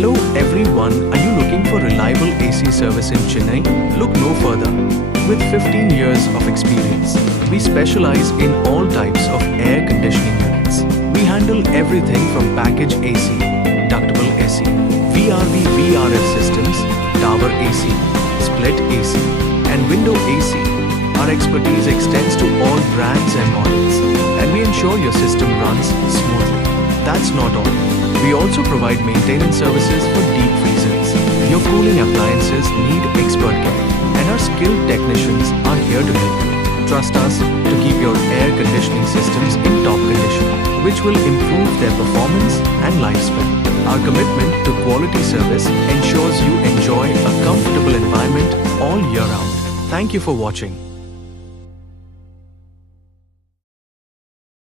Hello everyone, are you looking for reliable AC service in Chennai? Look no further. With 15 years of experience, we specialize in all types of air conditioning units. We handle everything from package AC, ductable AC, VRV/VRF systems, tower AC, split AC, and window AC. Our expertise extends to all brands and models, and we ensure your system runs smoothly. That's not all. We also provide maintenance services for deep freezers. Your cooling appliances need expert care, and our skilled technicians are here to help you. Trust us to keep your air conditioning systems in top condition, which will improve their performance and lifespan. Our commitment to quality service ensures you enjoy a comfortable environment all year round. Thank you for watching.